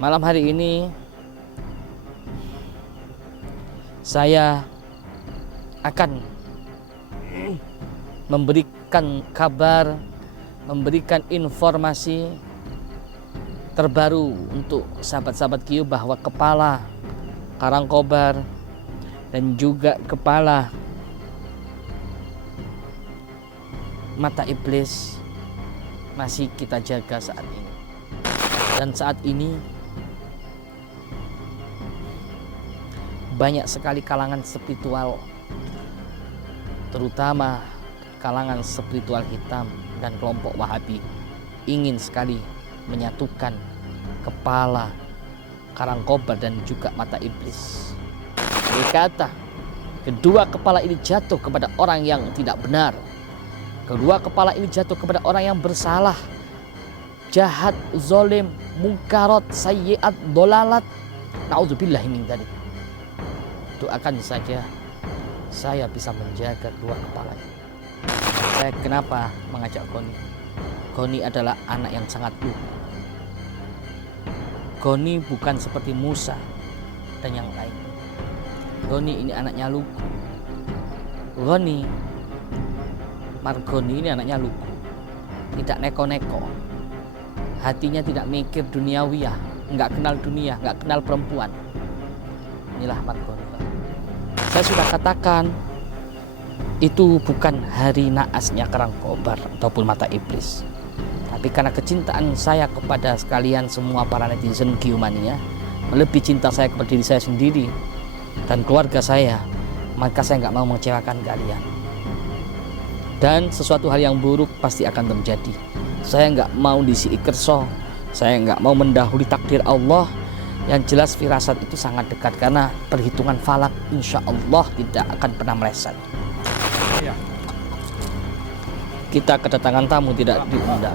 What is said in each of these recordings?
Malam hari ini saya akan memberikan kabar, memberikan informasi terbaru untuk sahabat-sahabat Q bahwa kepala Karangkobar dan juga kepala mata iblis masih kita jaga saat ini. Dan saat ini banyak sekali kalangan spiritual, terutama kalangan spiritual hitam dan kelompok Wahabi, ingin sekali menyatukan kepala Karangkobar dan juga mata iblis. Berkata, kedua kepala ini jatuh kepada orang yang tidak benar. Kedua kepala ini jatuh kepada orang yang bersalah, jahat, zolim, mungkarat, sayyiat, dolalat. Na'udzubillah min dzalik. Doakan saja saya bisa menjaga kedua kepala ini. Saya kenapa mengajak Goni? Goni adalah anak yang sangat lugu. Goni bukan seperti Musa dan yang lain. Goni ini anaknya lugu. Goni, Margoni ini anaknya lugu. Tidak neko-neko. Hatinya tidak mikir duniawiyah, nggak kenal dunia, nggak kenal perempuan. Inilah Margoni. Saya sudah katakan itu bukan hari naasnya Karangkobar ataupun mata iblis, tapi karena kecintaan saya kepada sekalian semua para netizen Q-mania, melebihi cinta saya kepada diri saya sendiri dan keluarga saya, maka saya nggak mau mengecewakan kalian. Dan sesuatu hal yang buruk pasti akan terjadi. Saya nggak mau diisi kerso, saya nggak mau mendahului takdir Allah. Yang jelas firasat itu sangat dekat karena perhitungan falak insya Allah tidak akan pernah meleset. Kita kedatangan tamu tidak diundang.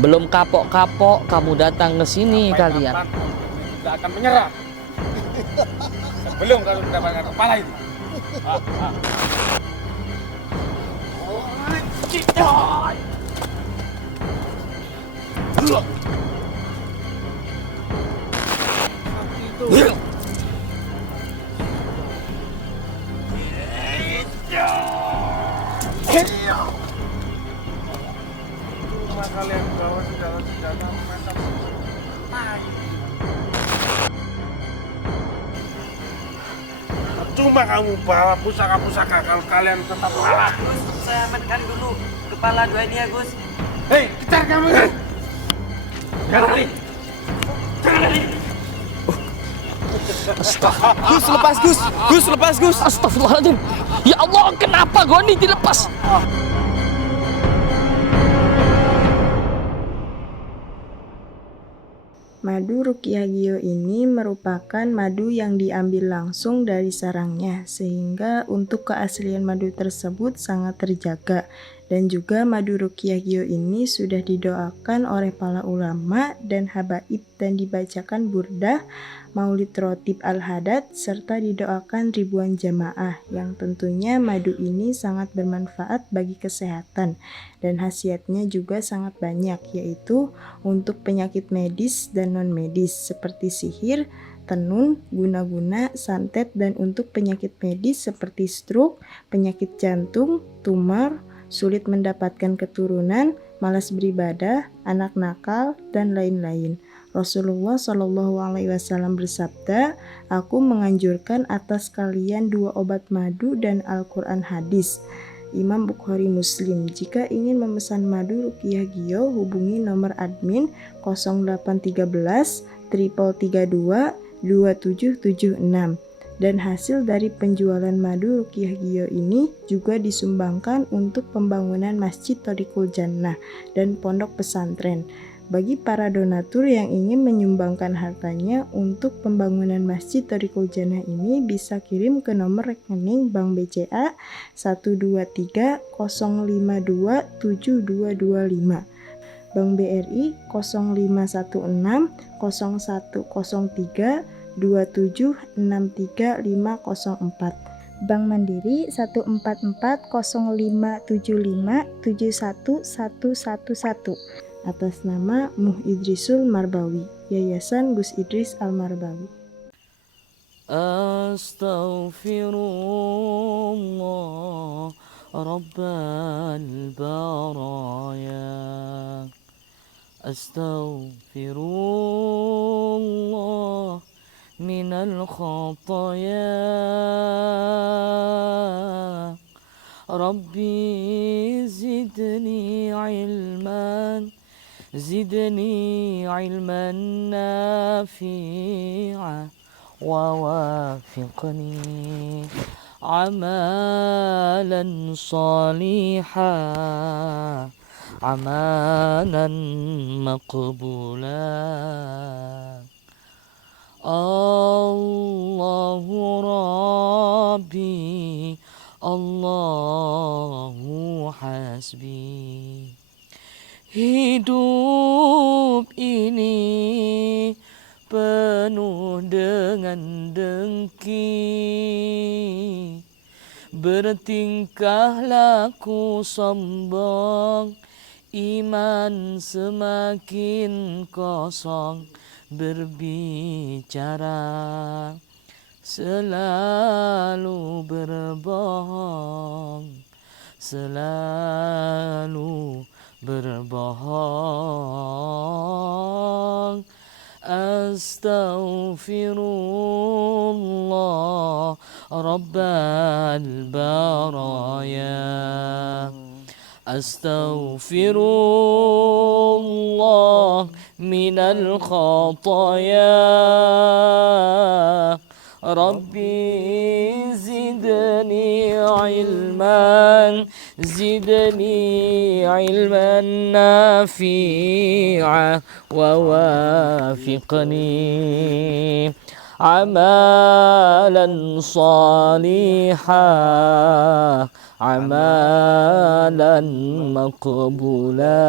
Belum kapok-kapok kamu datang ke sini kalian. Tidak akan menyerah sebelum kamu mendapatkan kepala itu. Cuma kalian bawa senjata mantap. Cuma kamu bawa pusaka-pusaka kalau kalian tetap kalah. Gus, saya amankan dulu kepala dua ini ya Gus. Hei, kejar kamu kan? Jangan lari. Jangan lari. Gus, lepas Gus. Gus, lepas Gus. Astagfirullahaladzim. Ya Allah, kenapa Goni dilepas? Madu Ruqyah Gio ini merupakan madu yang diambil langsung dari sarangnya, sehingga untuk keaslian madu tersebut sangat terjaga. Dan juga madu Ruqyah Gio ini sudah didoakan oleh para ulama dan habaib dan dibacakan burdah, maulid rotib al-hadad, serta didoakan ribuan jamaah, yang tentunya madu ini sangat bermanfaat bagi kesehatan dan khasiatnya juga sangat banyak, yaitu untuk penyakit medis dan non-medis seperti sihir, tenun, guna-guna, santet, dan untuk penyakit medis seperti stroke, penyakit jantung, tumor, sulit mendapatkan keturunan, malas beribadah, anak nakal, dan lain-lain. Rasulullah Shallallahu Alaihi Wasallam bersabda, "Aku menganjurkan atas kalian dua obat madu dan Al-Quran hadis." Imam Bukhari Muslim. Jika ingin memesan madu Ruqyah Gio, hubungi nomor admin 0813 332 2776. Dan hasil dari penjualan madu Ruqyah Gio ini juga disumbangkan untuk pembangunan Masjid Thoriqul Jannah dan pondok pesantren. Bagi para donatur yang ingin menyumbangkan hartanya untuk pembangunan Masjid Thoriqul Jannah ini bisa kirim ke nomor rekening Bank BCA 123 052 7225, Bank BRI 0516 0103 2763504, Bank Mandiri 1440575 71111, atas nama Muh Idrisul Marbawi, Yayasan Gus Idris Al-Marbawi. Astaghfirullah Rabbal baraya. Astaghfirullah minal khataya. Rabbi zidni ilman, zidni ilman nafi'a, wa wafiqni amalan salihah, amalan maqbula. Allahu Rabbi, Allahu hasbi. Hidup ini penuh dengan dengki, bertingkah laku sombong, iman semakin kosong, berbicara selalu berbohong, selalu berbohong. Astaghfirullah Rabbal baraya. Astaghfirullah minal khataya. Rabbi zidni ilman, zidni ilman nafi'a, wa wafiqni amalan salihah, amalan maqbula.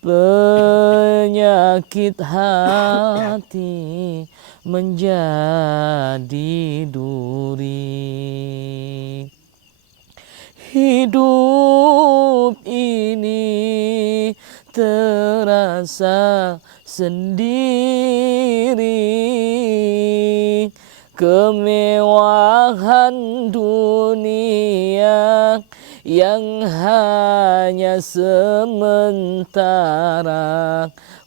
Penyakit hati menjadi duri. Hidup ini terasa sendiri, kemewahan dunia yang hanya sementara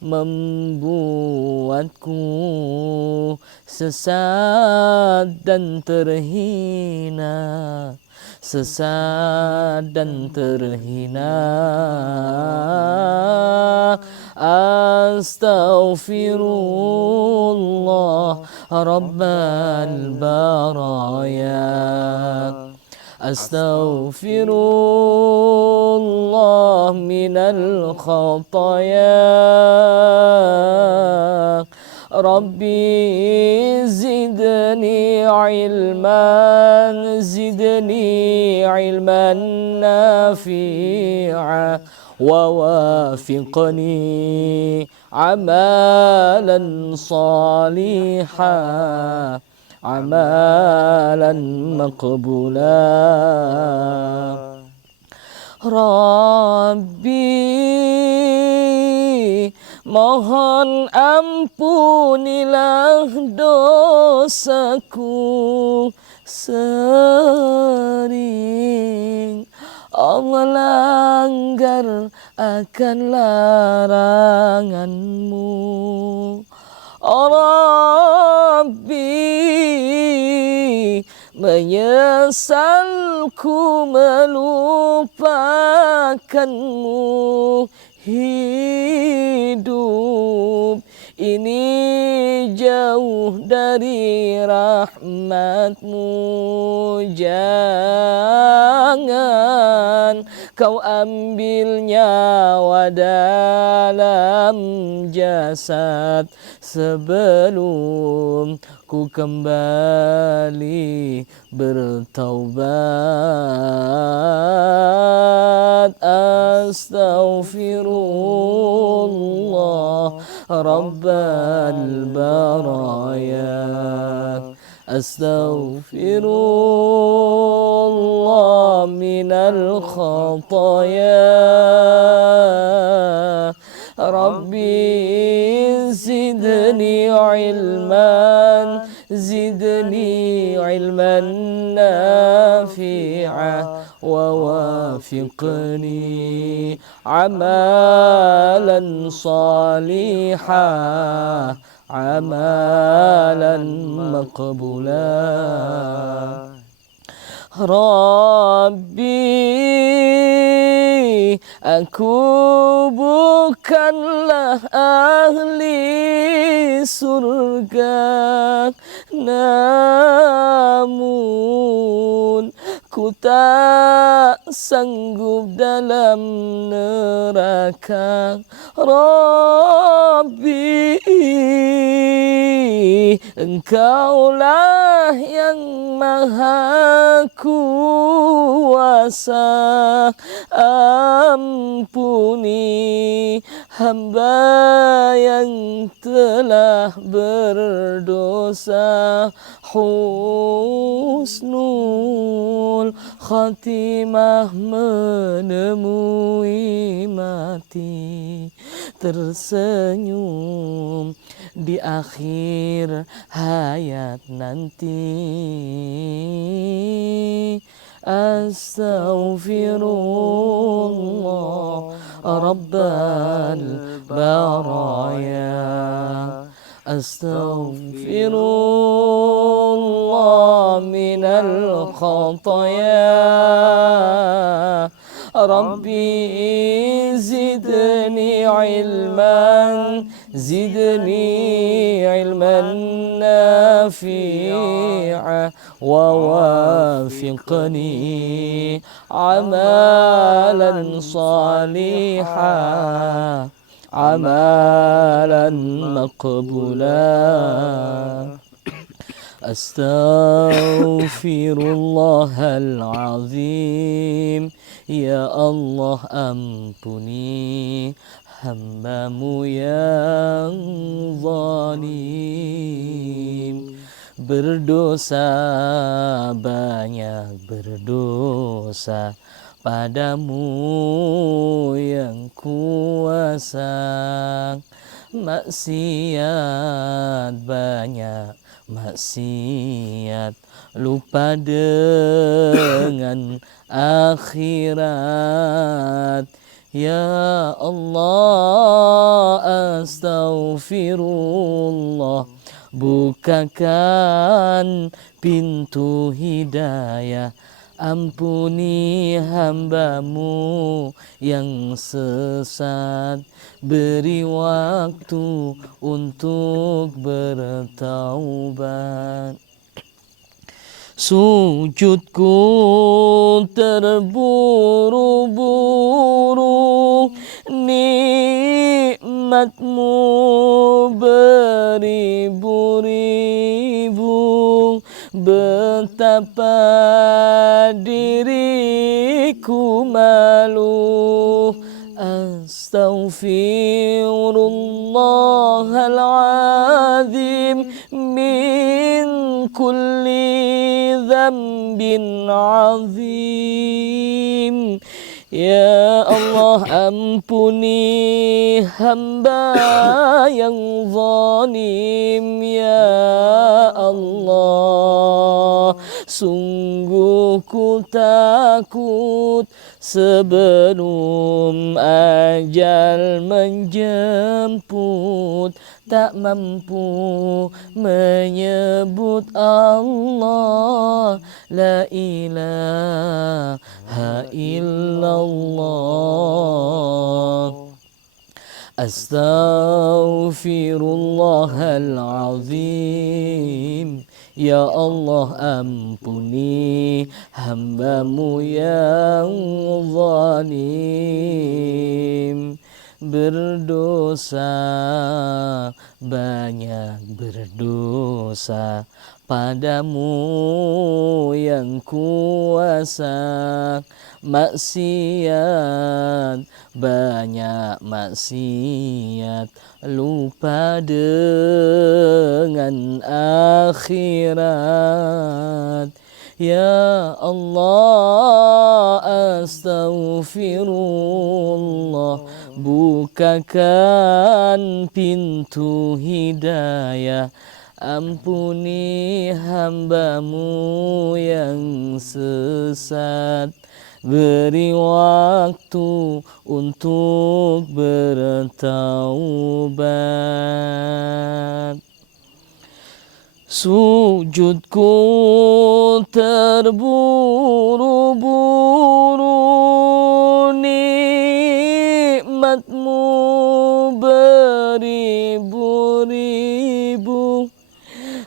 membuatku sesat dan terhina, sesat dan terhina. Astaghfirullah Rabbal baraya. Astaghfirullah minal khataya. Rabbi zidni ilman, zidni ilman nafi'a, wa wafiqni amalan salihah, amalan maqbula. Rabbi, mohon ampunilah dosaku sering Allah langgar akan laranganmu. Rabbi, menyesalku melupakanmu. Hidup ini jauh dari rahmatmu. Jangan kau ambil nyawa dalam jasad sebelum ku kembali bertaubat. Astaghfirullah Rabbal baraya. Astaghfirullah minal khataya. Rabbi zidni ilman, zidni ilman nafi'a, wa wafiqni amalan salihah, amalan maqbula. Rabbi, aku bukanlah ahli surga, namun ku tak sanggup dalam neraka. Rabbi, Engkaulah yang maha kuasa, ampuni hamba yang telah berdosa. Husnul khatimah menemui mati, tersenyum di akhir hayat nanti. Astaghfirullah Rabbal baraya. Astaghfirullah minal khataya. Rabbi zidni ilman, zidni ilman nafi'a, wa wafiqni amalan salihah, amalan maqbula. Astaghfirullahal azim. Ya Allah, ampuni hambamu yang zalim. Berdosa, banyak berdosa padamu yang kuasa. Maksiat, banyak maksiat, lupa dengan akhirat. Ya Allah, astaghfirullah, bukakan pintu hidayah. Ampuni hambamu yang sesat, beri waktu untuk bertaubat. Sujudku terburu-buru, nikmatmu beribu-ribu. Betapa diriku malu. Astaghfirullahal-azim min kulli dzambin azim. Ya Allah, ampuni hamba yang zalim. Ya Allah, sungguh ku takut sebelum ajal menjemput, tak mampu menyebut Allah, la ilaha illallah. Astaghfirullahalazim. Ya Allah, ampuni hambamu yang zalim. berdosa, banyak berdosa padamu yang kuasa. Maksiat, banyak maksiat, lupa dengan akhirat. Ya Allah, astaghfirullah, bukakan pintu hidayah, ampuni hambamu yang sesat. Beri waktu untuk bertaubat. Sujudku terburu-buru, nikmatmu beribu-ribu.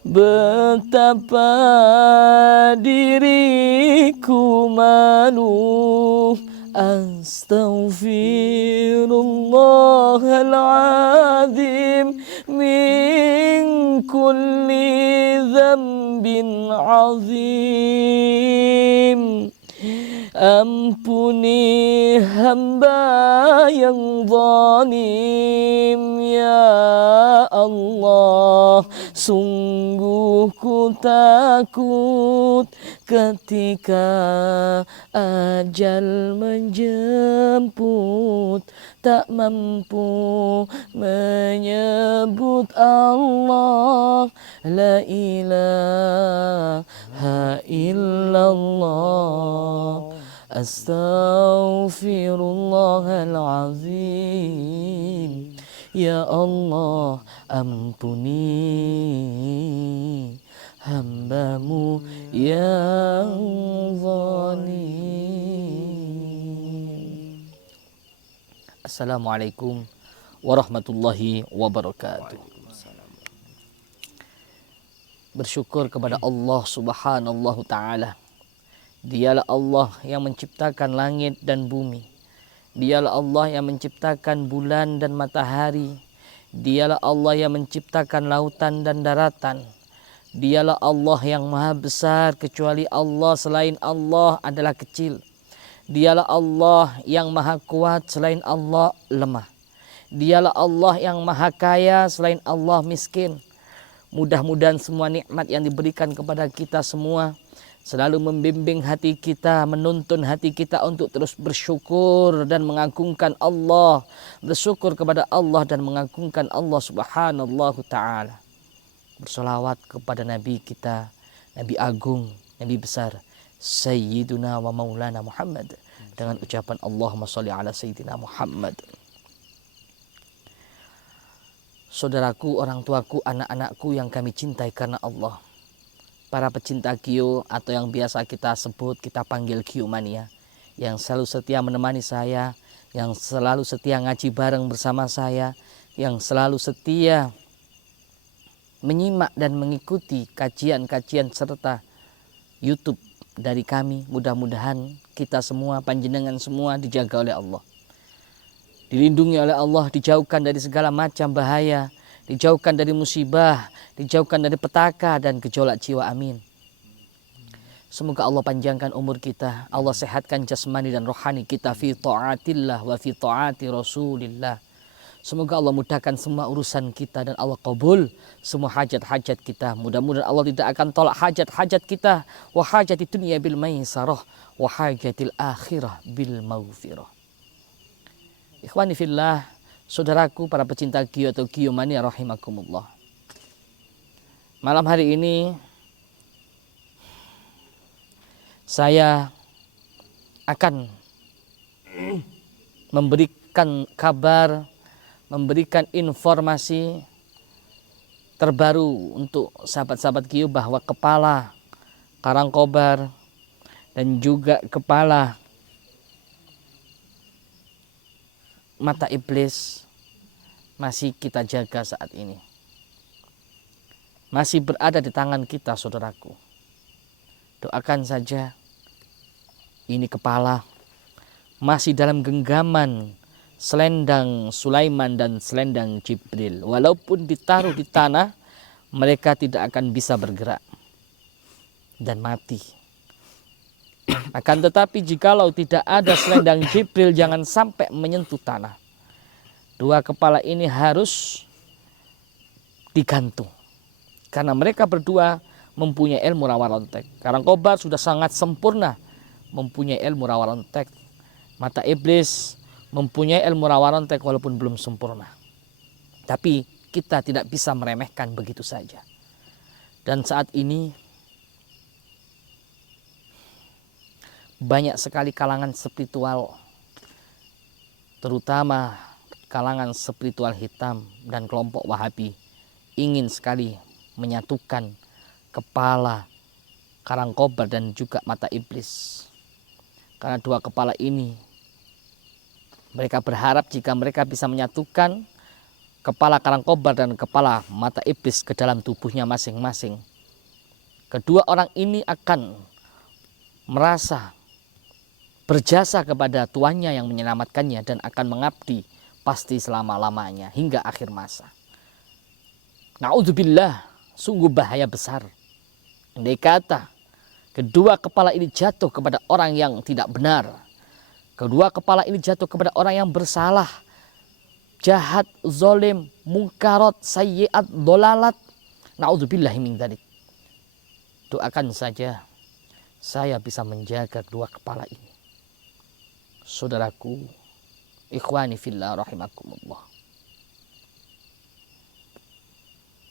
Betapa diriku malu, astaghfirullahaladzim min kulli dzambin azim. Ampuni hamba yang zalim, ya Allah. Sungguh ku takut ketika ajal menjemput, tak mampu menyebut Allah, la ilaha illallah, astaghfirullahalazim. Ya Allah, ampuni hambamu yang zalim. Assalamualaikum warahmatullahi wabarakatuh. Bersyukur kepada Allah subhanahu ta'ala. Dialah Allah yang menciptakan langit dan bumi. Dialah Allah yang menciptakan bulan dan matahari. Dialah Allah yang menciptakan lautan dan daratan. Dialah Allah yang maha besar, kecuali Allah selain Allah adalah kecil. Dialah Allah yang maha kuat, selain Allah lemah. Dialah Allah yang maha kaya, selain Allah miskin. Mudah-mudahan semua nikmat yang diberikan kepada kita semua selalu membimbing hati kita, menuntun hati kita untuk terus bersyukur dan mengagungkan Allah. Bersyukur kepada Allah dan mengagungkan Allah subhanahu ta'ala. Bersolawat kepada Nabi kita, Nabi Agung, Nabi besar, Sayyiduna wa Maulana Muhammad. Dengan ucapan Allahumma sholli ala Sayyidina Muhammad. Saudaraku, orang tuaku, anak-anakku yang kami cintai karena Allah. Para pecinta Kio atau yang biasa kita sebut, kita panggil Kio Mania, yang selalu setia menemani saya, yang selalu setia ngaji bareng bersama saya, yang selalu setia menyimak dan mengikuti kajian-kajian serta YouTube dari kami. Mudah-mudahan kita semua, panjenengan semua dijaga oleh Allah, dilindungi oleh Allah, dijauhkan dari segala macam bahaya, dijauhkan dari musibah, dijauhkan dari petaka dan gejolak jiwa. Amin. Semoga Allah panjangkan umur kita, Allah sehatkan jasmani dan rohani kita fi ta'atillah wa fi ta'ati Rasulillah. Semoga Allah mudahkan semua urusan kita dan Allah qabul semua hajat-hajat kita. Mudah-mudahan Allah tidak akan tolak hajat-hajat kita. Wa hajati dunya bil maisarah wa hajatil akhirah bil maghfirah. Ikhwani fillah, saudaraku para pecinta Kio atau Kio Mania rahimakumullah. Malam hari ini saya akan memberikan kabar, memberikan informasi terbaru untuk sahabat-sahabat Kio bahwa kepala Karangkobar dan juga kepala mata iblis masih kita jaga saat ini. Masih berada di tangan kita, saudaraku. Doakan saja ini kepala masih dalam genggaman selendang Sulaiman dan selendang Jibril. Walaupun ditaruh di tanah, mereka tidak akan bisa bergerak dan mati. Akan tetapi jikalau tidak ada selendang Jibril, jangan sampai menyentuh tanah. Dua kepala ini harus digantung. Karena mereka berdua mempunyai ilmu rawa rontek. Karangkobar sudah sangat sempurna mempunyai ilmu rawa rontek. Mata iblis mempunyai ilmu rawa rontek walaupun belum sempurna. Tapi kita tidak bisa meremehkan begitu saja. Dan saat ini banyak sekali kalangan spiritual, terutama kalangan spiritual hitam dan kelompok Wahabi, ingin sekali menyatukan kepala Karangkobar dan juga mata iblis. Karena dua kepala ini, mereka berharap jika mereka bisa menyatukan kepala Karangkobar dan kepala mata iblis ke dalam tubuhnya masing-masing, kedua orang ini akan merasa berjasa kepada tuannya yang menyelamatkannya dan akan mengabdi pasti selama-lamanya hingga akhir masa. Na'udzubillah, sungguh bahaya besar. Andai kata kedua kepala ini jatuh kepada orang yang tidak benar, kedua kepala ini jatuh kepada orang yang bersalah, jahat, zolim, mungkarat, sayyiat, dolalat, na'udzubillahi min dzalik. Doakan saja saya bisa menjaga kedua kepala ini. Saudaraku, ikhwani fillah rahimakumullah.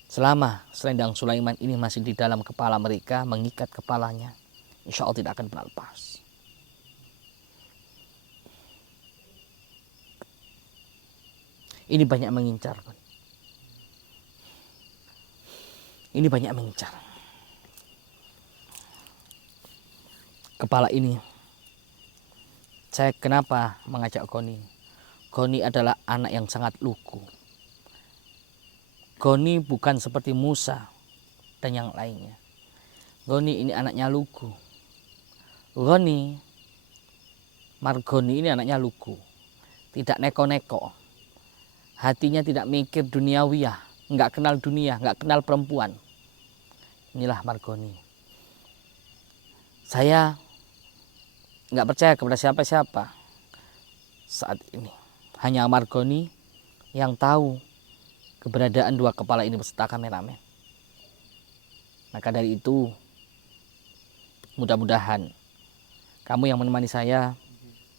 Selama selendang Sulaiman ini masih di dalam kepala mereka, mengikat kepalanya, insya Allah tidak akan pernah lepas. Ini banyak mengincar. Ini banyak mengincar. Kepala ini, saya kenapa mengajak Goni? Goni adalah anak yang sangat lugu. Goni bukan seperti Musa dan yang lainnya. Goni ini anaknya lugu. Margoni ini anaknya lugu. Tidak neko-neko. Hatinya tidak mikir duniawiyah. Nggak kenal dunia, nggak kenal perempuan. Inilah Margoni. Saya nggak percaya kepada siapa-siapa saat ini. Hanya Margoni yang tahu keberadaan dua kepala ini beserta kameramen. Maka dari itu, mudah-mudahan kamu yang menemani saya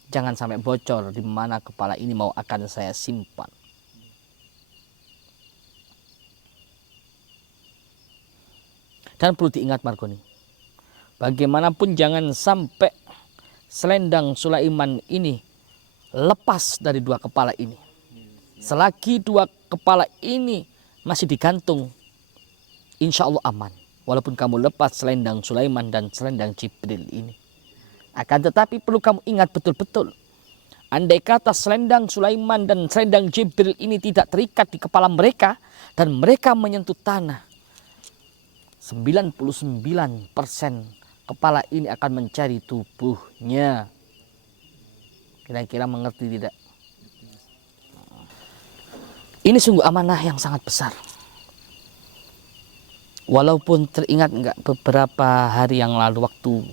jangan sampai bocor di mana kepala ini mau akan saya simpan. Dan perlu diingat Margoni, bagaimanapun jangan sampai selendang Sulaiman ini lepas dari dua kepala ini. Selagi dua kepala ini masih digantung, insya Allah aman. Walaupun kamu lepas selendang Sulaiman dan selendang Jibril ini. Akan tetapi perlu kamu ingat betul-betul, andai kata selendang Sulaiman dan selendang Jibril ini tidak terikat di kepala mereka dan mereka menyentuh tanah, 99% kepala ini akan mencari tubuhnya. Kira-kira mengerti tidak? Ini sungguh amanah yang sangat besar. Walaupun teringat enggak beberapa hari yang lalu waktu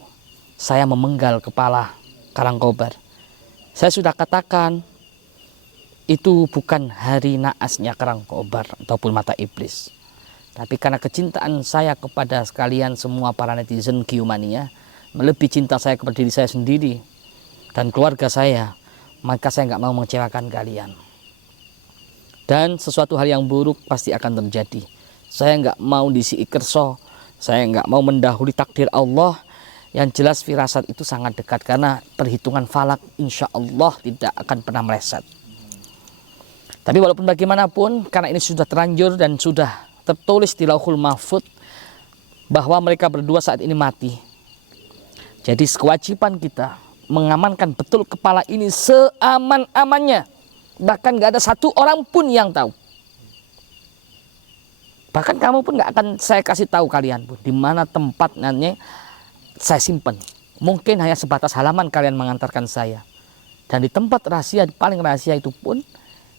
saya memenggal kepala Karangkobar, saya sudah katakan itu bukan hari naasnya Karangkobar ataupun mata iblis. Tapi karena kecintaan saya kepada sekalian semua para netizen Giumania, melebihi cinta saya kepada diri saya sendiri dan keluarga saya, maka saya nggak mau mengecewakan kalian. Dan sesuatu hal yang buruk pasti akan terjadi. Saya nggak mau disi kerso, saya nggak mau mendahului takdir Allah. Yang jelas firasat itu sangat dekat karena perhitungan falak insya Allah tidak akan pernah meleset. Tapi walaupun bagaimanapun, karena ini sudah terlanjur dan sudah tertulis di Lauhul Mahfud bahwa mereka berdua saat ini mati. Jadi kewajiban kita mengamankan betul kepala ini seaman-amannya. Bahkan gak ada satu orang pun yang tahu. Bahkan kamu pun gak akan saya kasih tahu kalian pun di mana tempatnya saya simpan. Mungkin hanya sebatas halaman kalian mengantarkan saya. Dan di tempat rahasia, paling rahasia itu pun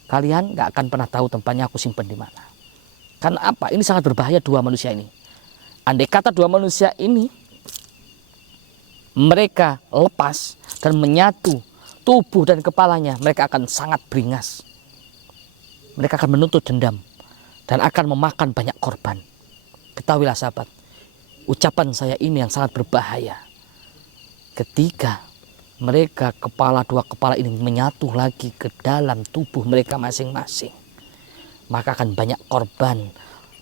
kalian nggak akan pernah tahu tempatnya aku simpan di mana. Karena apa? Ini sangat berbahaya dua manusia ini. Andai kata dua manusia ini mereka lepas dan menyatu tubuh dan kepalanya, mereka akan sangat beringas. Mereka akan menuntut dendam dan akan memakan banyak korban. Ketahuilah sahabat, ucapan saya ini yang sangat berbahaya. Ketika mereka dua kepala ini menyatu lagi ke dalam tubuh mereka masing-masing, maka akan banyak korban,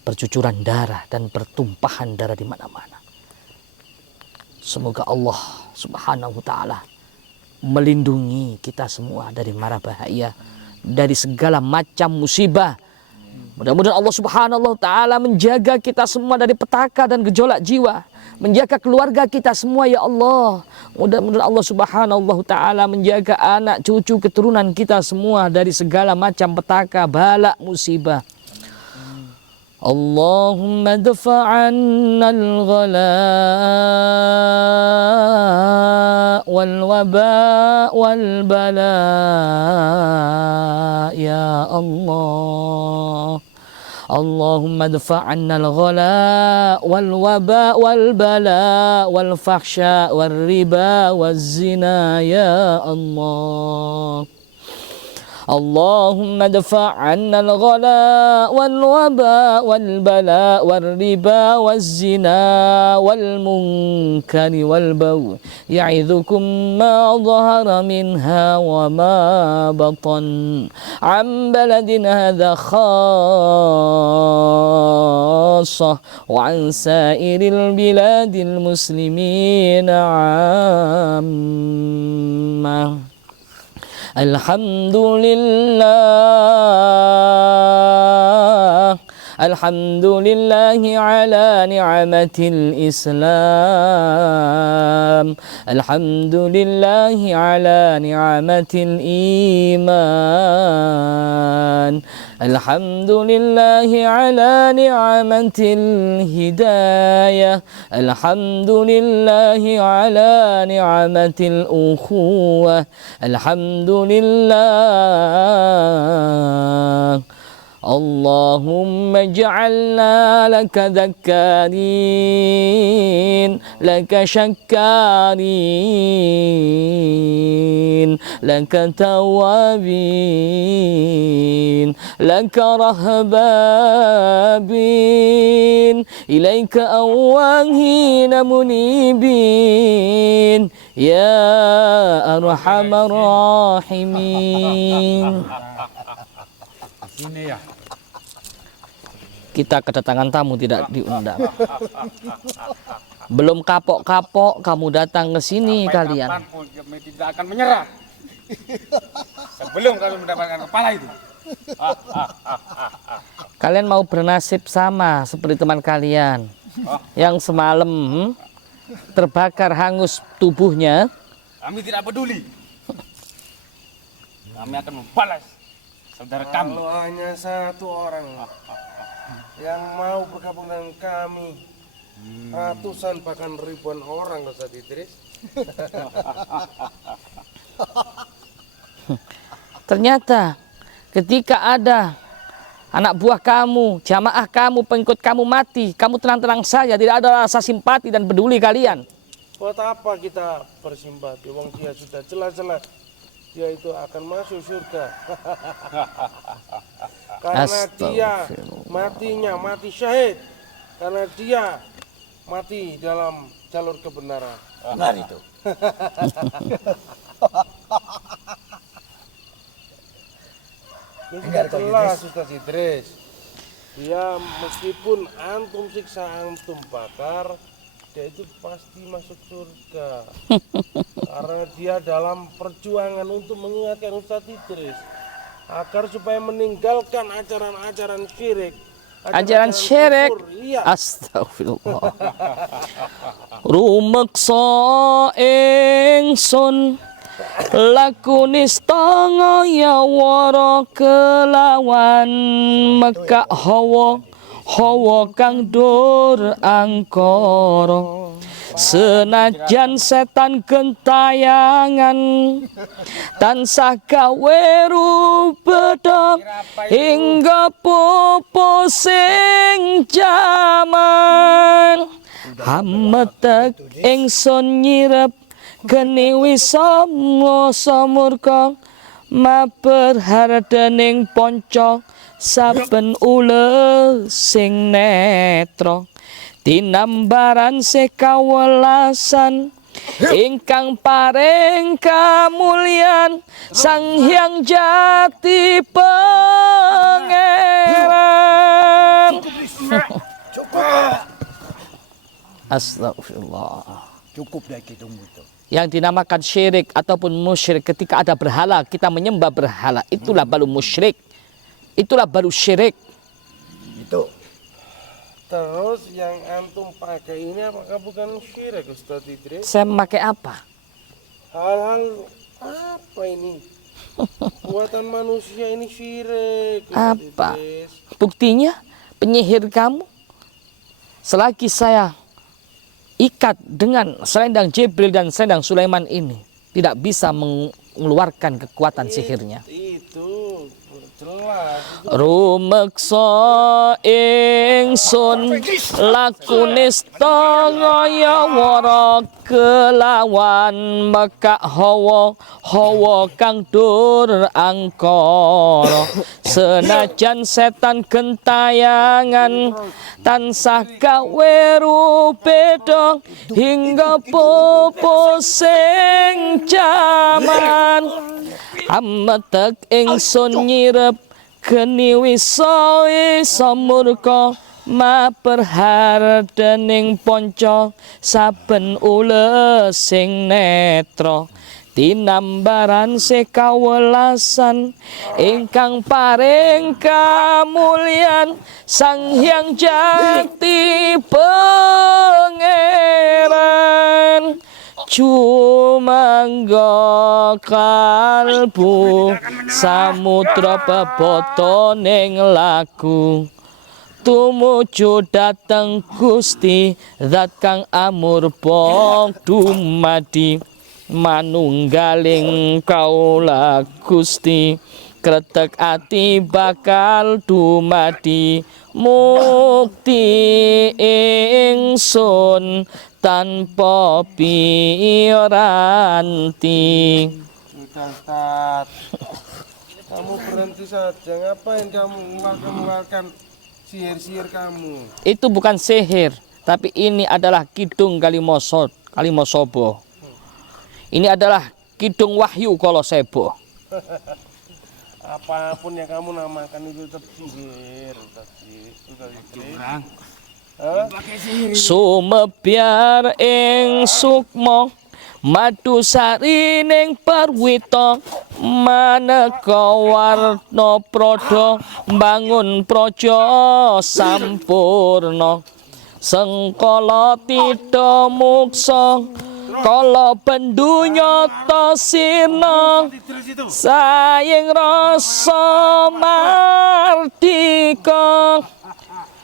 bercucuran darah dan pertumpahan darah di mana-mana. Semoga Allah Subhanahu wa Ta'ala melindungi kita semua dari mara bahaya, dari segala macam musibah. Mudah-mudahan Allah Subhanahu wa Ta'ala menjaga kita semua dari petaka dan gejolak jiwa, menjaga keluarga kita semua ya Allah. Mudah-mudahan Allah Subhanahu wa Ta'ala menjaga anak cucu keturunan kita semua dari segala macam petaka, bala, musibah. Allahumma dafa'anna al-ghala wal waba wal bala ya Allah. Allahumma dafa'anna al-ghala wal waba wal bala wal fahsya wal riba wal zina ya Allah. اللهم ادفع عنا الغلاء والوباء والبلاء والربا والزنا والمنكر والبغي يعظكم ما ظهر منها وما بطن عن بلدنا هذا خاصة وعن سائر البلاد المسلمين عامة. Alhamdulillah, alhamdulillahi ala ni'matil Islam, alhamdulillahi ala ni'matil iman, alhamdulillahi ala ni'matil hidayah, alhamdulillahi ala ni'matil ukhuwah, alhamdulillah. Allahumma ja'alna laka dhakkarin, laka syakkarin, laka tawabin, laka rahbabin, ilaika awwahina munibin, ya arhamar rahimin. Ini ya. Kita kedatangan tamu tidak diundang. Belum kapok-kapok kamu datang ke sini kalian. Kapanpun kami tidak akan menyerah. Sebelum kami mendapatkan kepala itu. Kalian mau bernasib sama seperti teman kalian yang semalam terbakar hangus tubuhnya. Kami tidak peduli. Kami akan membalas saudara kami. Kalau hanya satu orang yang mau bergabung dengan kami, ratusan bahkan ribuan orang, Ustaz Idris. Ternyata ketika ada anak buah kamu, jamaah kamu, pengikut kamu mati, kamu tenang-tenang saja, tidak ada rasa simpati dan peduli kalian. Buat apa kita bersimpati? Wong dia sudah jelas-jelas dia itu akan masuk surga. Karena dia matinya mati syahid, karena dia mati dalam jalur kebenaran. Benar itu. Sudah jelas Ustaz Idris. Dia meskipun antum siksa, antum bakar, dia itu pasti masuk surga. Karena dia dalam perjuangan untuk mengingatkan Ustaz Idris agar supaya meninggalkan ajaran-ajaran syirik. Ajaran syirik. Iya. Astagfirullah. Rumeksa ingsun lakunistanga ya wara kelawan mekak hawa kang dur angkara Senajan setan gentayangan tansah gawe rubeda hingga pupusing jaman hametek ingsun nyirep geni wisama samurka maperhardening panca saben ule sing netra tinambaran sekawelasan ingkang paring kamulyan Sang Hyang Jati Pangeran. Astagfirullah. Cukup dah kita itu. Yang dinamakan syirik ataupun musyrik ketika ada berhala, kita menyembah berhala, itulah baru musyrik. Itulah baru syirik. Itu. Terus yang antum pakai ini apakah bukan syirik, Ustaz Idris? Saya memakai apa? Hal-hal apa ini? Buatan manusia ini syirik, Ustaz Apa? Idris. Buktinya penyihir kamu, selagi saya ikat dengan selendang Jibril dan selendang Sulaiman ini, tidak bisa mengeluarkan kekuatan sihirnya. Itu jelas. Rumeksa ingsun lakunista ngayawara kelawan mekak hawa kang dur angkara senajan setan gentayangan tansah gawe rubeda hingga pupusing jaman ametek ingsun nyirep geni wisaya murka maperhardening panca saben ule sing netra tinambaran sekawelasan ingkang paring kamulyan Sang Hyang Jati Pangeran. Cumangga kalbu samudra bebata ning laku tumuju dateng Gusti zat kang amurpa dumadi manunggaling kaula Gusti kretek ati bakal dumadi mukti ingsun tanpa piranti. Sudah, Ustaz. Kamu berhenti saja. Ngapain kamu mengeluarkan sihir-sihir kamu? Itu bukan sihir, tapi ini adalah kidung Kalimosobo. Ini adalah kidung wahyu Kolosebo. Apapun yang kamu namakan itu tetap sihir, Ustaz. Curang. Sumebyar ing sukma madu sarining parwita maneka warna prada bangun praja sampurna sengkala tita muksa kala bendunya tasirna saying rasa mardika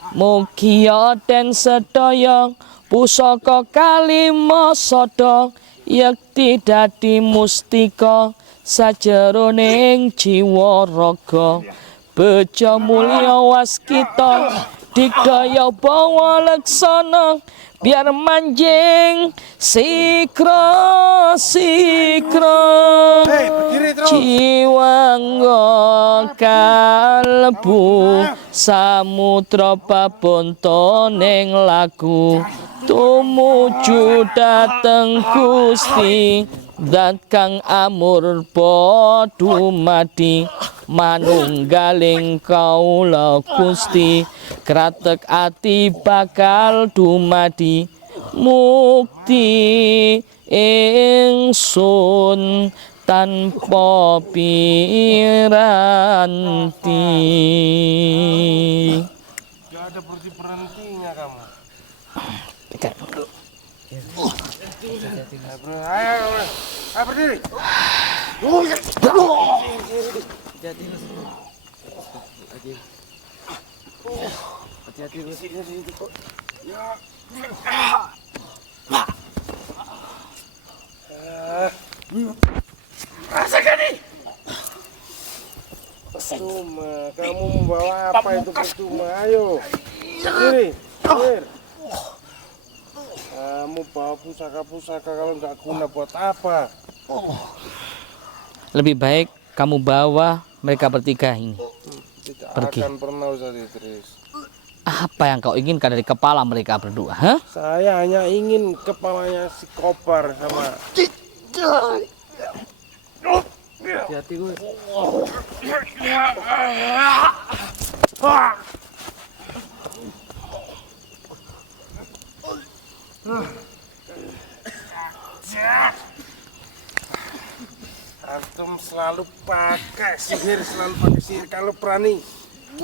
mugi den sedaya pusaka Kalimasada yekti dadi mustika sajeroning jiwa raga beja mulya waskita digdaya bawa laksana biar manjing sikra jiwangga kalbu samudra babanta ning laku tumuju dateng Gusti zat kang amurpa dumadi manunggaling kaula Gusti kratek ati bakal dumadi mukti ingsun tanpa piranti. Gak ada berhenti-berhentinya kamu. Ayo berdiri. Hati-hati. apa itu percuma. Ayo, berdiri. Kamu bawa pusaka-pusaka kalau nggak guna buat apa? Lebih baik kamu bawa mereka bertiga ini. Tidak Pergi. akan pernah Ustaz Idris. Apa yang kau inginkan dari kepala mereka berdua? Hah? Saya hanya ingin kepalanya si Kobar sama. Hati-hati Gus. Antum selalu pakai sihir, kalau berani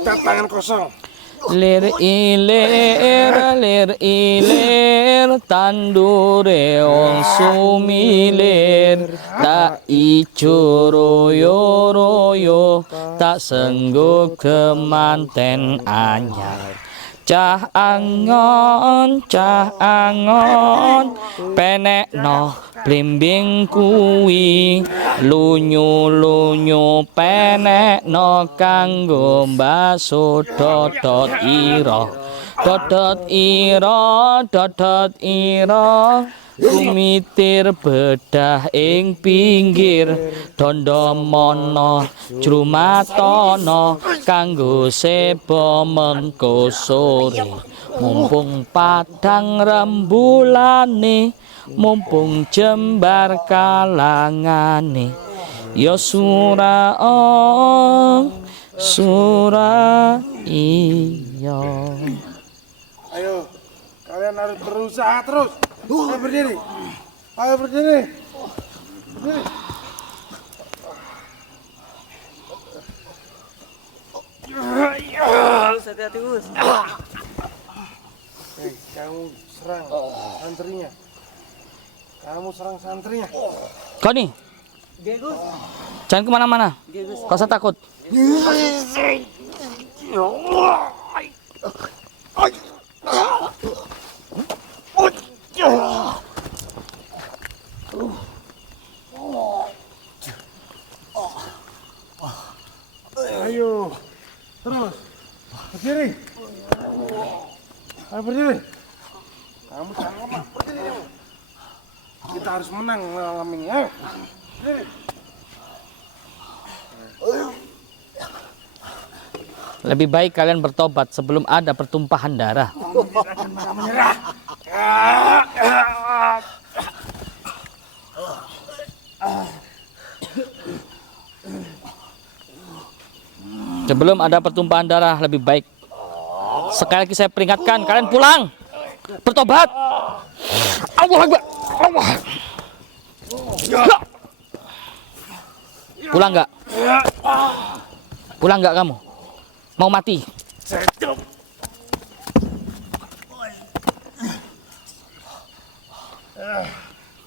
tak tangan kosong. Lir ilir tandure on sumilir tak ijo royo tak sengguh kemanten anyar. Cah angon penekno blimbing kuwi lunyu penekno kanggo mbaso dodot ira kumitir bedah ing pinggir dondomono jrumatono kanggo seba mengko sore mumpung padang rembulane mumpung jembar kalangane ya sura iya. Ayo, kalian harus berusaha terus. Ayo berdiri. Ayo berdiri. Gus, hati-hati Gus. Hei, kamu serang santrinya. Kau nih jangan kemana-mana, kau usah takut. Ayo, terus berdiri. Ayo berdiri. Kamu jangan lemah, berdiri kamu. Kita harus menang malam ini. Ayo, berdiri. Lebih baik kalian bertobat sebelum ada pertumpahan darah. Sebelum ada pertumpahan darah lebih baik. Sekali lagi saya peringatkan, kalian pulang. Bertobat. Allah Akbar. Allah. Pulang nggak? Pulang nggak kamu? Mau mati?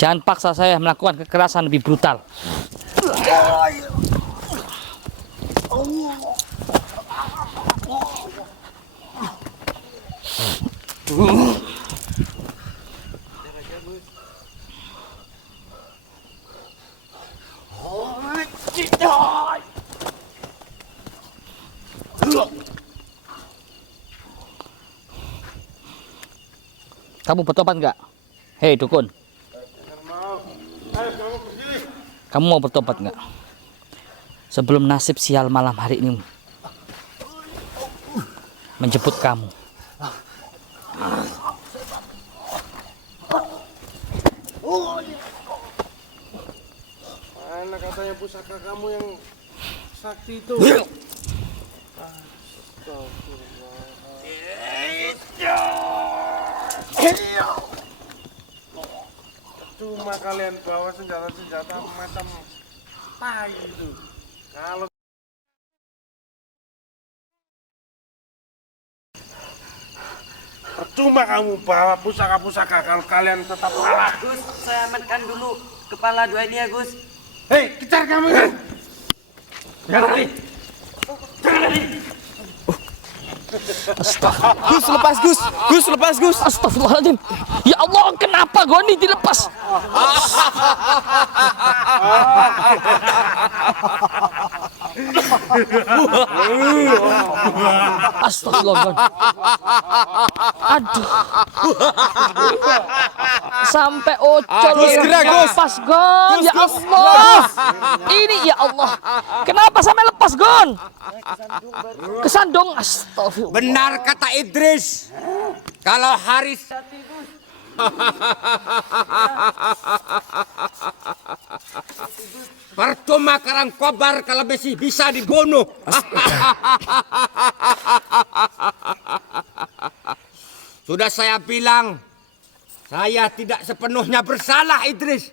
Jangan paksa saya melakukan kekerasan lebih brutal. Kamu bertobat nggak? Hei dukun, kamu mau bertobat nggak? Sebelum nasib sial malam hari ini menjemput kamu. Mana katanya pusaka kamu yang sakti itu? Cuma kalian bawa senjata-senjata macam tai itu. Kalau percuma kamu bawa pusaka-pusaka kalau kalian tetap kalah. Gus, saya amankan dulu kepala dua ini ya Gus. Hei, kejar kamu! Jangan lari! Jangan lari! Gus, lepas Gus! Gus, lepas Gus! Astagfirullahaladzim! Ya Allah, kenapa Goni dilepas? Astagfirullah, Gon. Aduh. Sampai ocol lepas, Gon. Ya Allah. Ini ya Allah. Kenapa sampai lepas, Gon? Kesandung. Astagfirullah. Benar kata Idris. Kalau Haris percuma Karangkobar kalau masih bisa dibunuh. Sudah saya bilang, saya tidak sepenuhnya bersalah, Idris.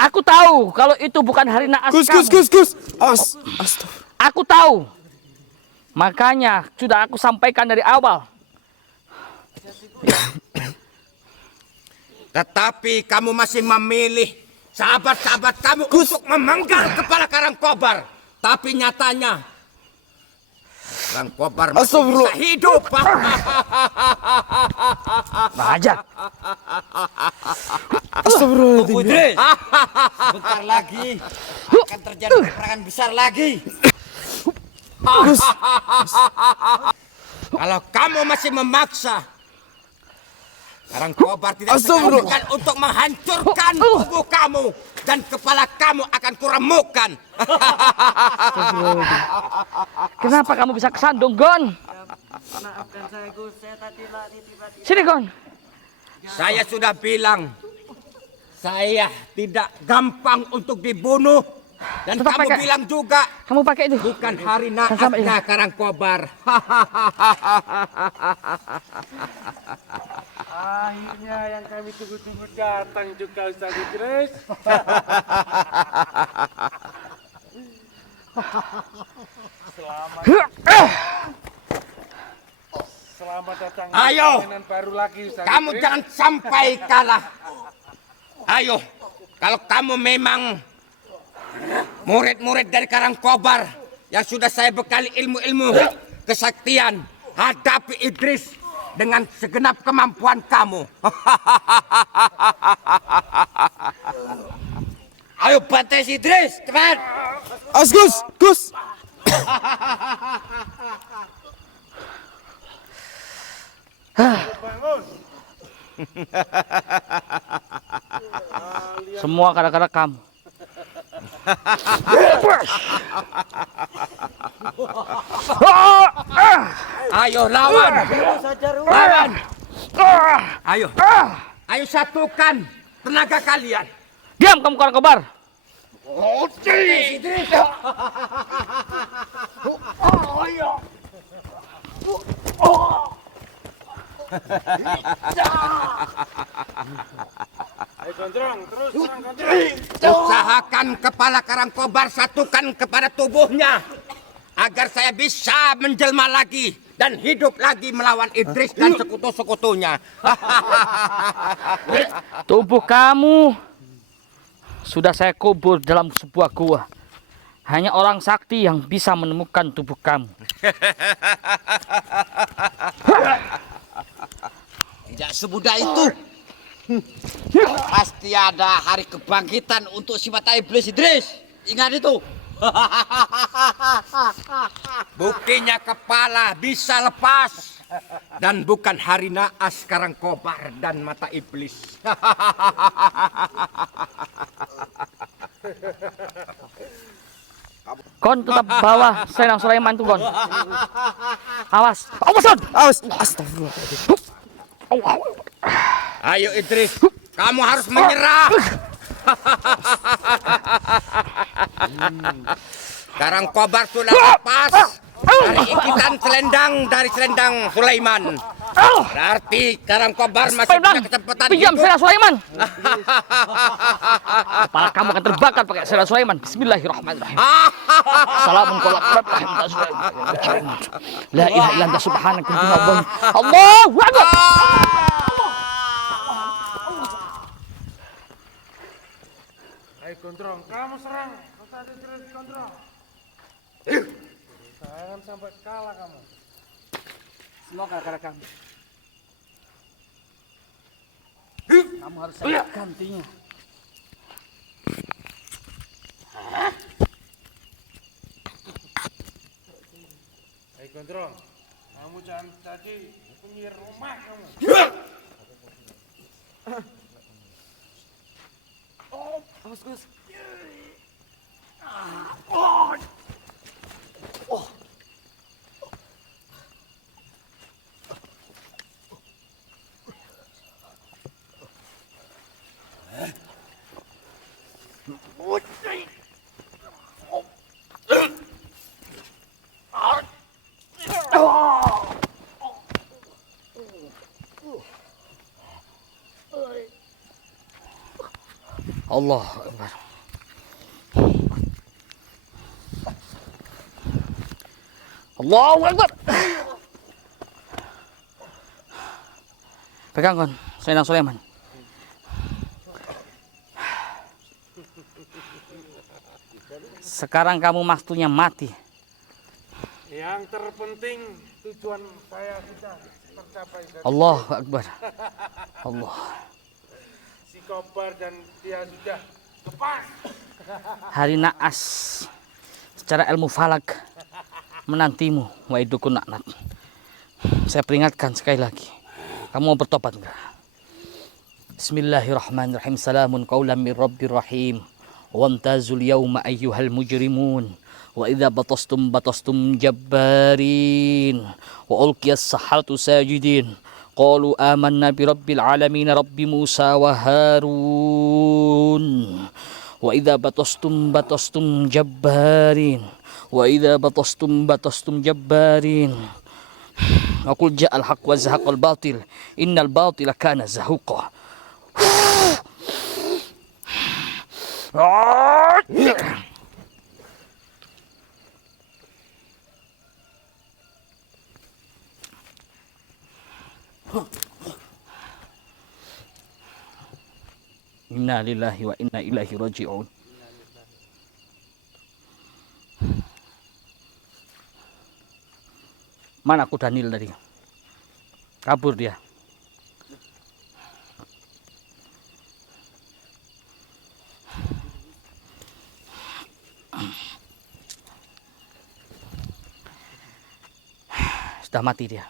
Aku tahu kalau itu bukan hari naas kamu. Gus. Astagfirullah. Aku tahu. Makanya sudah aku sampaikan dari awal. Tetapi kamu masih memilih sahabat-sahabat kamu untuk memenggal kepala Karangkobar. Tapi nyatanya Karangkobar masih bisa hidup. Aja. Astagfirullahaladzim. Idris, sebentar lagi akan terjadi peperangan besar lagi. Kalau kamu masih memaksa, Karangkobar tidak segan untuk menghancurkan tubuh kamu dan kepala kamu akan kuremukkan. Kenapa kamu bisa kesandung, Gon? Maafkan saya, Gus. Saya tadi lari tiba-tiba. Sini, Gon. Saya sudah bilang, saya tidak gampang untuk dibunuh. Dan Tetap kamu pakai. bilang juga, Kamu pakai itu. bukan hari Sampai naasnya Karangkobar. Akhirnya yang kami tunggu-tunggu datang juga Ustaz Idris. Selamat datang di Ayo. permainan baru lagi Ustaz Kamu Idris. jangan sampai kalah. Ayo, kalau kamu memang murid-murid dari Karangkobar yang sudah saya bekali ilmu-ilmu kesaktian, hadapi Idris dengan segenap kemampuan kamu. Ayo batas Idris, cepat. Gus. Bangun. Semua gara-gara kamu. Ayo lawan. Lawan. Ayo. Ayo satukan tenaga kalian. Diam kamu, Karangkobar. Idris. Ayo Gondrong, terus serang Gondrong. Usahakan kepala Karangkobar satukan kepada tubuhnya agar saya bisa menjelma lagi dan hidup lagi melawan Idris dan sekutu-sekutunya. Tubuh kamu sudah saya kubur dalam sebuah gua. Hanya orang sakti yang bisa menemukan tubuh kamu. Tidak semudah itu. Pasti ada hari kebangkitan untuk si mata iblis Idris. Ingat itu. Buktinya kepala bisa lepas. Dan bukan hari naas Karangkobar dan mata iblis. Gon tetap bawa Selendang Sulaiman tuh, Gon. Awas. Awas, Gon. Astagfirullahaladzim. Ayo Idris, kamu harus menyerah. Karangkobar sudah lepas dari ikitan dari selendang Sulaiman. Berarti Karangkobar masih punya kesempatan Pinjam hidup. Selendang Sulaiman. Kepala kamu akan terbakar pakai Selendang Sulaiman. Bismillahirrahmanirrahim. Assalamun alaikum. La ilaha illa anta subhanaka Allahu akbar. Ayo Gondrong, kamu serang. Ustaz Idris Gondrong. Jangan sampai kalah kamu. Semua gara-gara kamu. Kamu harus gantinya. Gendrong, kamu jangan jadi penyihir rumah kamu. Awas Gus. Allah Akbar. Allahu Akbar. Pegang kon, Selendang Sulaiman. Sekarang kamu waktunya mati. Yang terpenting tujuan saya sudah tercapai. Allahu Akbar. Allah. Si Kobar dan dia sudah lepas. Hari naas secara ilmu falak menantimu, wahai dukun laknat. Saya peringatkan sekali lagi, kamu mau bertobat enggak? Bismillahirrahmanirrahim. Salamun qaulan min rabbir rahim. Wamtazul yawma ayyuhal mujrimun. Wa idza batastum jabbarin. Wa ulqiyas saharatu sajidin. Qalu amanna bi rabbil alamin rabbi Musa wa Harun. Wa idza batastum jabbarin. Wa idza batastum jabbarin. Wa qul ja'al haqq wa zahaqal batil. Innal batila kana zahuqa. Inna lillahi wa inna ilaihi raji'un. Mana aku Daniel tadi? Kabur dia. Sudah mati dia.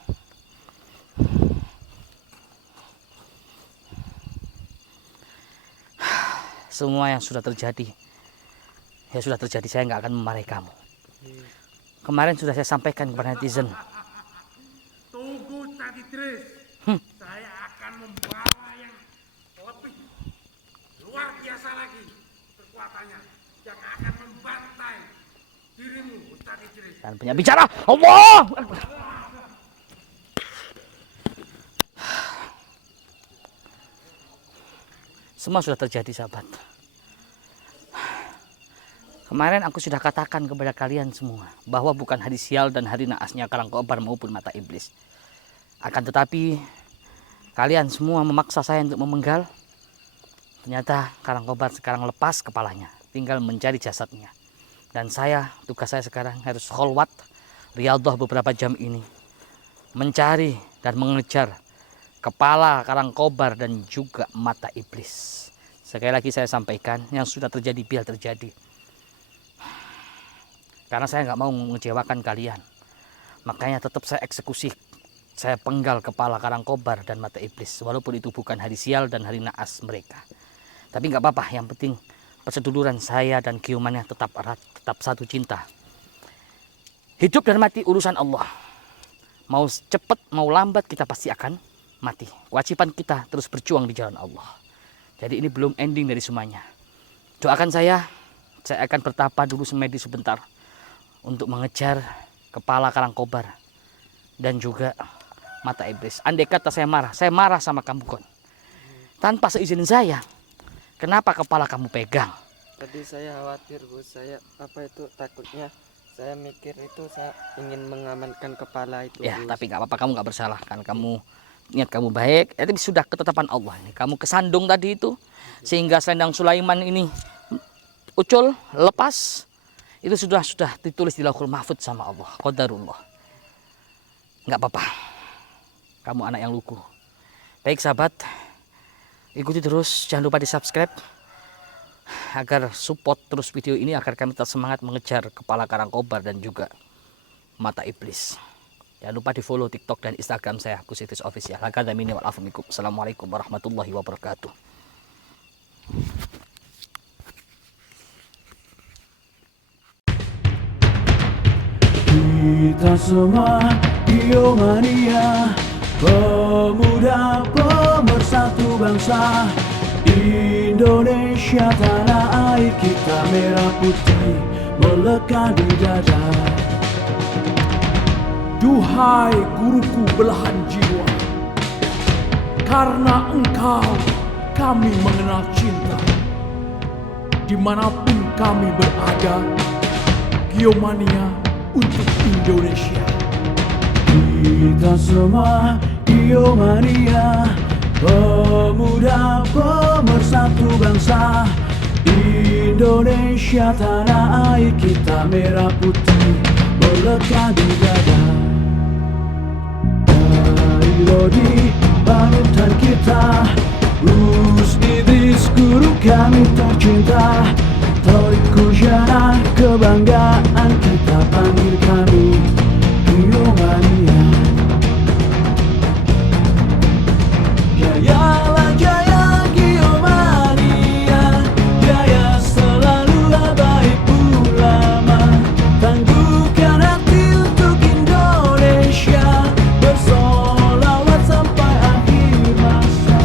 Semua yang sudah terjadi, ya sudah terjadi. Saya nggak akan memarahi kamu. Kemarin sudah saya sampaikan kepada netizen. Tunggu Cak Idris. Saya akan membawa yang lebih luar biasa lagi kekuatannya yang akan membantai dirimu, Cak Idris. Dan punya bicara, Allah. Semua sudah terjadi, sahabat. Kemarin aku sudah katakan kepada kalian semua bahwa bukan hari sial dan hari naasnya Karangkobar maupun mata iblis. Akan tetapi kalian semua memaksa saya untuk memenggal. Ternyata Karangkobar sekarang lepas kepalanya, tinggal mencari jasadnya. Dan saya, tugas saya sekarang harus kholwat riyadhah beberapa jam ini, mencari dan mengejar kepala Karangkobar dan juga mata iblis. Sekali lagi saya sampaikan, yang sudah terjadi biar terjadi. Karena saya nggak mau mengecewakan kalian. Makanya tetap saya eksekusi. Saya penggal kepala Karangkobar dan mata iblis. Walaupun itu bukan hari sial dan hari naas mereka. Tapi nggak apa-apa, yang penting perseduluran saya dan Giomannya tetap erat, tetap satu cinta. Hidup dan mati urusan Allah. Mau cepat, mau lambat, kita pasti akan mati. Kewajiban kita terus berjuang di jalan Allah. Jadi ini belum ending dari semuanya. Doakan saya akan bertapa dulu semedi sebentar untuk mengejar kepala Karangkobar dan juga mata iblis. Andai kata saya marah sama kamu, Kon. Tanpa seizin saya, kenapa kepala kamu pegang? Tadi saya khawatir, Gus. Saya takutnya saya mikir itu saya ingin mengamankan kepala itu. Ya, Gus. tapi nggak apa-apa, kamu nggak bersalah kan. Kamu niat kamu baik. Tapi sudah ketetapan Allah ini. Kamu kesandung tadi itu sehingga selendang Sulaiman ini ucul lepas. Itu sudah ditulis di Lauhul Mahfuz sama Allah. Qadarullah. Nggak apa-apa. Kamu anak yang lugu. Baik sahabat, ikuti terus. Jangan lupa di subscribe agar support terus video ini, agar kami tetap semangat mengejar kepala Karangkobar dan juga mata iblis. Jangan lupa di follow TikTok dan Instagram saya, Gus Idris Official. Hakadha minni wal afu minkum. Assalamualaikum warahmatullahi wabarakatuh. Kita semua Biomania, pemuda pemersatu bangsa. Indonesia tanah air kita, merah putih melekat di dada. Duhai guruku belahan jiwa, karena engkau kami mengenal cinta. Dimanapun kami berada, Biomania untuk Indonesia. Kita semua Biomania, pemuda pemersatu bangsa. Indonesia tanah air kita, merah putih melekat di dada. Dari Lodi panutan kita, Gus Idris guru kami tercinta. Torik Kujana kebanggaan kita, panggil kami Biomania. Jayalah jaya Biomania, jaya selalu habaib ulama. Tangguhkan hati untuk Indonesia, bersolawat sampai akhir masa.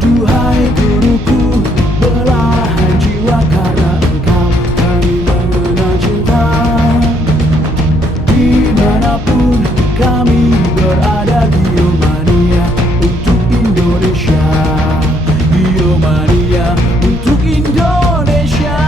Duhai guruku belahan jiwa, karena engkau kami mengenal cinta. Dimanapun kami berada, Biomania untuk Indonesia. Biomania untuk Indonesia.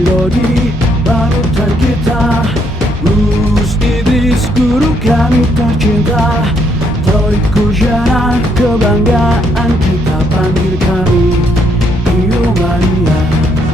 Lodi panutan kita, Gus Idris guru kami tercinta. Torik Kujana kebanggaan